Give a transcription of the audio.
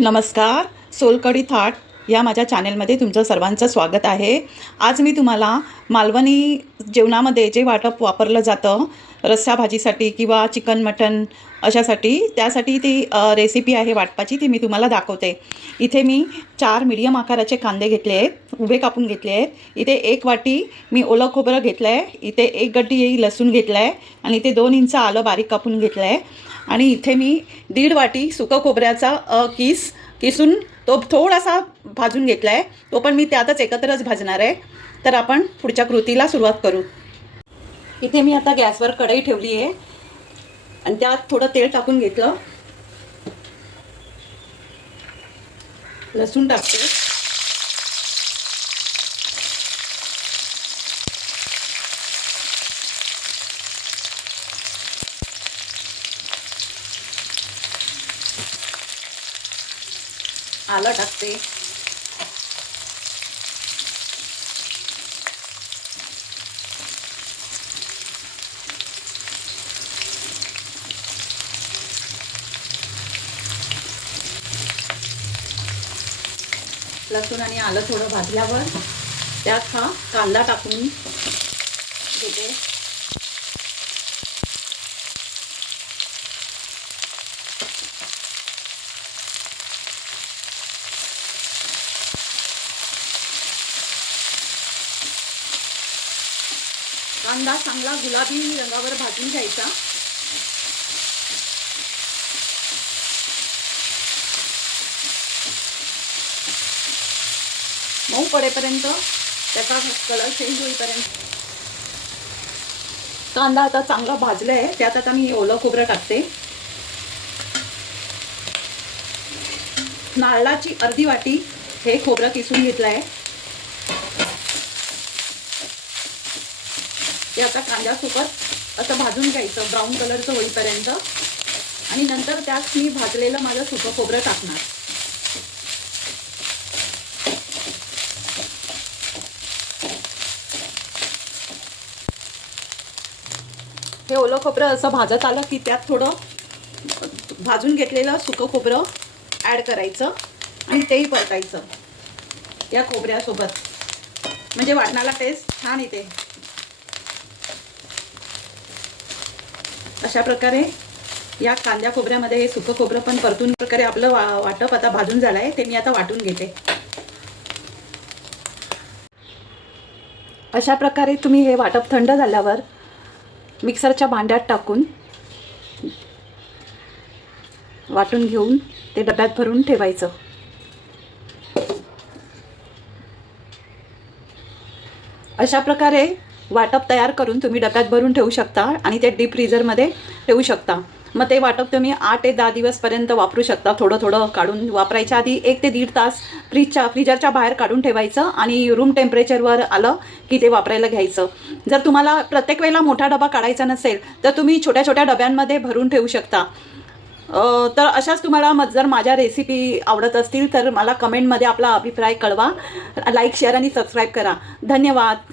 नमस्कार. सोलकढी थाट या माझ्या चॅनलमध्ये तुमचं सर्वांचं स्वागत आहे. आज मी तुम्हाला मालवणी जेवणामध्ये जे वाटप वापरलं जातं रस्सा भाजीसाठी किंवा चिकन मटन अशासाठी त्यासाठी ती रेसिपी आहे वाटपाची, ती मी तुम्हाला दाखवते. इथे मी 4 मीडियम आकाराचे कांदे घेतले आहेत, उभे कापून घेतले आहेत. इथे 1 वाटी मी ओलं खोबरं घेतलं आहे. इथे 1 गड्डी लसूण घेतला आहे आणि इथे 2 इंच आलं बारीक कापून घेतलं आहे. आणि इथे मी 1.5 वाटी सुकं खोबऱ्याचा किसून तो थोडासा भाजून घेतला आहे. तो पण मी त्यातच एकत्रच भाजणार आहे. तर आपण पुढच्या कृतीला सुरुवात करू. इथे मी आता गॅसवर कढई ठेवली आहे आणि त्यात थोडं तेल टाकून घेतलं. लसूण टाकते, आलं टाकते, लसूण आणि आलं थोडं भाजल्यावर त्यात हा कांदा टाकून घेते. कांदा चांगला गुलाबी रंगावर भाजून घ्यायचा. मऊ पडेपर्यंत, त्याचा कलर चेंज होईपर्यंत. कांदा आता चांगला भाजला आहे. त्यात आता मी ओलं खोबरं टाकते. नारळाची अर्धी वाटी हे खोबरं किसून घेतलं आहे. ते आता कांद्यासोबत असं भाजून घ्यायचं ब्राऊन कलरचं होईपर्यंत. आणि नंतर त्यात मी भाजलेलं माझं सुकं खोबरं टाकणार. हे ओलं खोबरं असं भाजत आलं की त्यात थोडं भाजून घेतलेलं सुकं खोबरं ॲड करायचं आणि तेही परतायचं या खोबऱ्यासोबत, म्हणजे वाटणाला टेस्ट छान येते. अशा प्रकारे या कांद्या खोबऱ्यामध्ये हे सुकं खोबरं पण परतून प्रकारे आपलं वाटप आता भाजून झालं आहे. ते मी आता वाटून घेते. अशा प्रकारे तुम्ही हे वाटप थंड झाल्यावर मिक्सरच्या भांड्यात टाकून वाटून घेऊन ते डब्यात भरून ठेवायचं. अशा प्रकारे वाटप तयार करून तुम्ही डब्यात भरून ठेवू शकता आणि ते डीप फ्रीझरमध्ये ठेवू शकता. मग ते वाटप तुम्ही 8 ते 10 दिवसपर्यंत वापरू शकता. थोडं थोडं काढून वापरायच्या आधी 1 ते 1.5 तास फ्रीजरच्या बाहेर काढून ठेवायचं आणि रूम टेम्परेचरवर आलं की ते वापरायला घ्यायचं. जर तुम्हाला प्रत्येक वेळेला मोठा डबा काढायचा नसेल तर तुम्ही छोट्या छोट्या डब्यांमध्ये भरून ठेवू शकता. तर अशाच तुम्हाला जर माझ्या रेसिपी आवडत असतील तर मला कमेंटमध्ये आपला अभिप्राय कळवा. लाईक, शेअर आणि सबस्क्राईब करा. धन्यवाद.